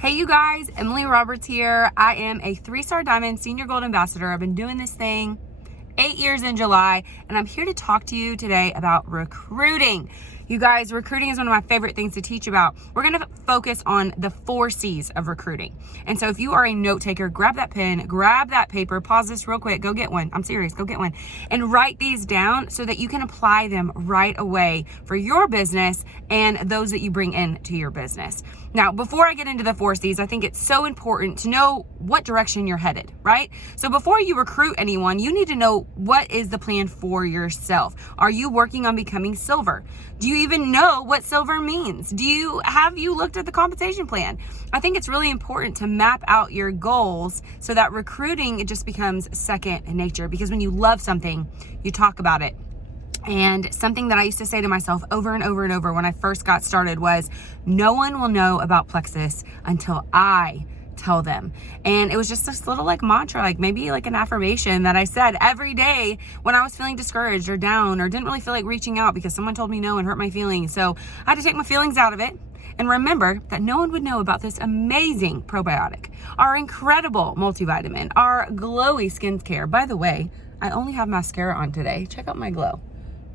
Hey you guys, Emily Roberts here. I am a 3-star diamond senior gold ambassador. I've been doing this thing 8 years in July, and I'm here to talk to you today about recruiting. You guys, recruiting is one of my favorite things to teach about. We're gonna focus on the 4 C's of recruiting. And so if you are a note taker, grab that pen, grab that paper, pause this real quick, go get one. I'm serious, go get one. And write these down so that you can apply them right away for your business and those that you bring into your business. Now, before I get into the 4 C's, I think it's so important to know what direction you're headed, right? So before you recruit anyone, you need to know what is the plan for yourself. Are you working on becoming silver? Do you even know what silver means? Have you looked at the compensation plan? I think it's really important to map out your goals so that recruiting, it just becomes second nature, because when you love something, you talk about it. And something that I used to say to myself over and over and over when I first got started was, no one will know about Plexus until I tell them. And it was just this little mantra, maybe an affirmation that I said every day when I was feeling discouraged or down or didn't really feel like reaching out because someone told me no and hurt my feelings. So I had to take my feelings out of it and remember that no one would know about this amazing probiotic, our incredible multivitamin, our glowy skincare. By the way, I only have mascara on today. Check out my glow.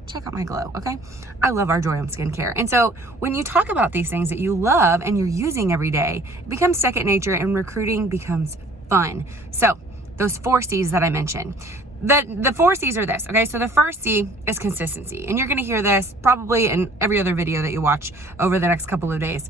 Check out my glow, okay? I love our Joy skincare. And so when you talk about these things that you love and you're using every day, it becomes second nature and recruiting becomes fun. So those 4 C's that I mentioned, the 4 C's are this, okay? So the first C is consistency. And you're gonna hear this probably in every other video that you watch over the next couple of days.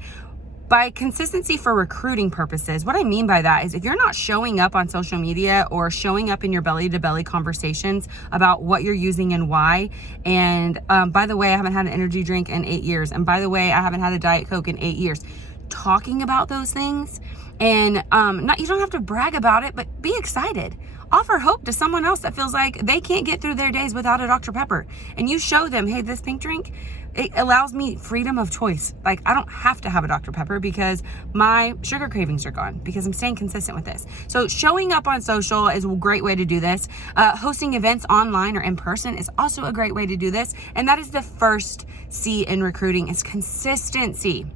By consistency for recruiting purposes, what I mean by that is if you're not showing up on social media or showing up in your belly-to-belly conversations about what you're using and why, and by the way, I haven't had an energy drink in 8 years, and by the way, I haven't had a Diet Coke in 8 years, talking about those things, and you don't have to brag about it, but be excited. Offer hope to someone else that feels like they can't get through their days without a Dr. Pepper. And you show them, hey, this pink drink, it allows me freedom of choice. I don't have to have a Dr. Pepper because my sugar cravings are gone because I'm staying consistent with this. So showing up on social is a great way to do this. Hosting events online or in person is also a great way to do this. And that is the first C in recruiting, is consistency.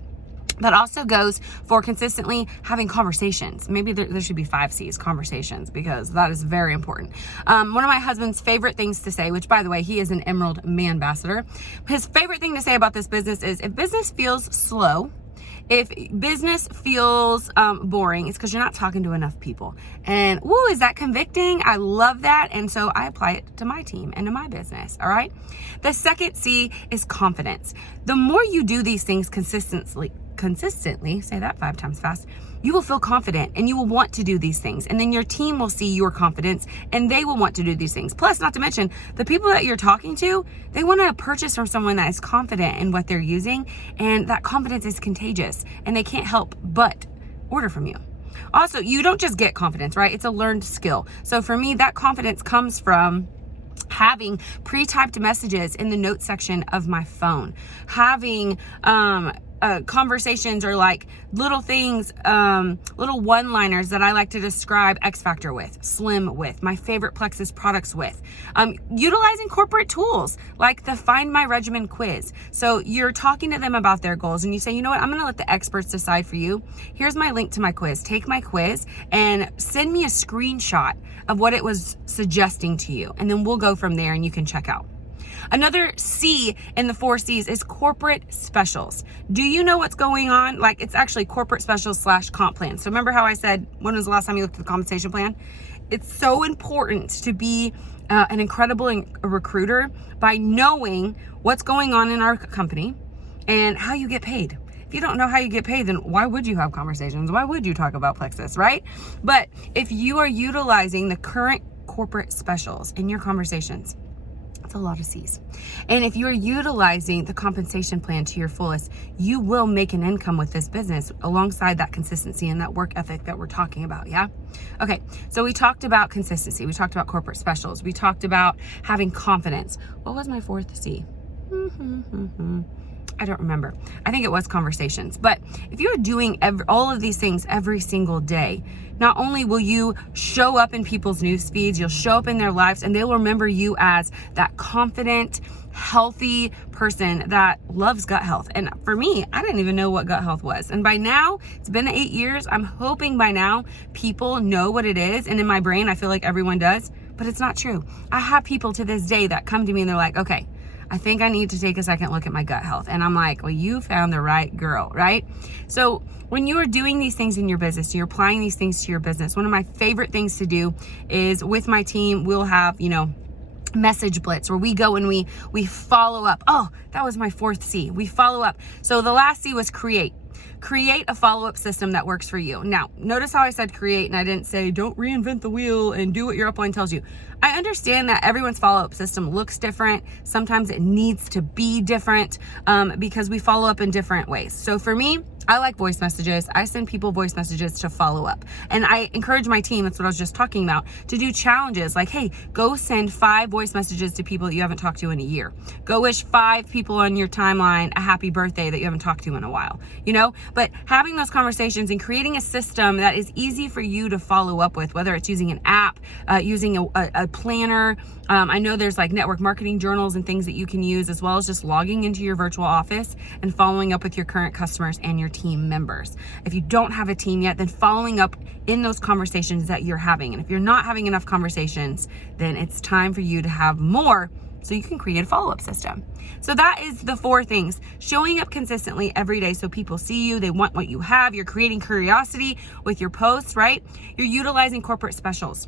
That also goes for consistently having conversations. Maybe there should be 5 C's, conversations, because that is very important. One of my husband's favorite things to say, which by the way, he is an Emerald Man ambassador. His favorite thing to say about this business is, if business feels slow, if business feels boring, it's because you're not talking to enough people. And woo, is that convicting? I love that. And so I apply it to my team and to my business, all right? The second C is confidence. The more you do these things consistently, say that 5 times fast, you will feel confident and you will want to do these things. And then your team will see your confidence and they will want to do these things. Plus, not to mention, the people that you're talking to, they want to purchase from someone that is confident in what they're using. And that confidence is contagious and they can't help but order from you. Also, you don't just get confidence, right? It's a learned skill. So for me, that confidence comes from having pre-typed messages in the notes section of my phone, having conversations or little things, little one-liners that I like to describe X Factor with, Slim with, my favorite Plexus products with, utilizing corporate tools like the Find My Regimen quiz. So you're talking to them about their goals and you say, you know what, I'm gonna let the experts decide for you. Here's my link to my quiz. Take my quiz and send me a screenshot of what it was suggesting to you. And then we'll go from there and you can check out. Another C in the 4 C's is corporate specials. Do you know what's going on? It's actually corporate specials / comp plan. So remember how I said, when was the last time you looked at the compensation plan? It's so important to be an incredible recruiter by knowing what's going on in our company and how you get paid. If you don't know how you get paid, then why would you have conversations? Why would you talk about Plexus, right? But if you are utilizing the current corporate specials in your conversations, it's a lot of C's. And if you're utilizing the compensation plan to your fullest, you will make an income with this business alongside that consistency and that work ethic that we're talking about, yeah? Okay, so we talked about consistency. We talked about corporate specials. We talked about having confidence. What was my 4th C? I don't remember. I think it was conversations. But if you're doing all of these things every single day, not only will you show up in people's news feeds, you'll show up in their lives and they'll remember you as that confident, healthy person that loves gut health. And for me, I didn't even know what gut health was. And by now, it's been 8 years. I'm hoping by now people know what it is. And in my brain, I feel like everyone does, but it's not true. I have people to this day that come to me and they're like, okay, I think I need to take a second look at my gut health. And I'm like, well, you found the right girl, right? So when you are doing these things in your business, you're applying these things to your business, one of my favorite things to do is with my team, we'll have, message blitz where we go and we follow up. Oh, that was my 4th C. We follow up. So the last C was create a follow-up system that works for you. Now, notice how I said create and I didn't say don't reinvent the wheel and do what your upline tells you. I understand that everyone's follow-up system looks different. Sometimes it needs to be different because we follow up in different ways. So for me, I like voice messages. I send people voice messages to follow up. And I encourage my team, that's what I was just talking about, to do challenges like, hey, go send 5 voice messages to people that you haven't talked to in a year. Go wish 5 people on your timeline a happy birthday that you haven't talked to in a while, But having those conversations and creating a system that is easy for you to follow up with, whether it's using an app, using a planner. I know there's like network marketing journals and things that you can use, as well as just logging into your virtual office and following up with your current customers and your team members. If you don't have a team yet, then following up in those conversations that you're having. And if you're not having enough conversations, then it's time for you to have more so you can create a follow-up system. So that is the 4 things. Showing up consistently every day so people see you, they want what you have. You're creating curiosity with your posts, right? You're utilizing corporate specials.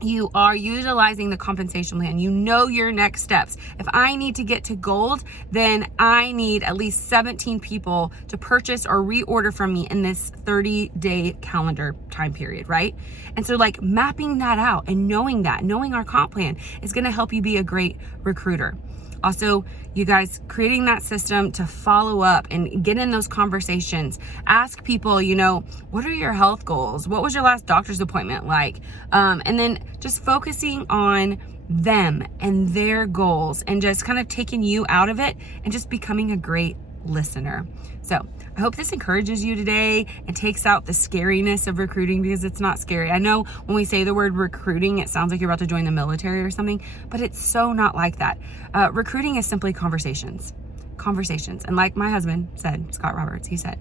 You are utilizing the compensation plan. You know your next steps. If I need to get to gold, then I need at least 17 people to purchase or reorder from me in this 30-day calendar time period, right? And so like mapping that out and knowing our comp plan is going to help you be a great recruiter. Also, you guys, creating that system to follow up and get in those conversations. Ask people, what are your health goals? What was your last doctor's appointment like? And then just focusing on them and their goals and just kind of taking you out of it and just becoming a great listener. So I hope this encourages you today and takes out the scariness of recruiting, because it's not scary. I know when we say the word recruiting, it sounds like you're about to join the military or something, but it's so not like that. Recruiting is simply conversations. And like my husband said, Scott Roberts, he said,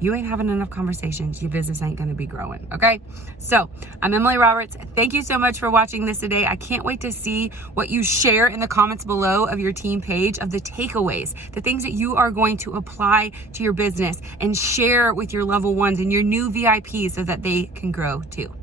you ain't having enough conversations, your business ain't going to be growing. Okay. So I'm Emily Roberts. Thank you so much for watching this today. I can't wait to see what you share in the comments below of your team page of the takeaways, the things that you are going to apply to your business and share with your level 1s and your new VIPs so that they can grow too.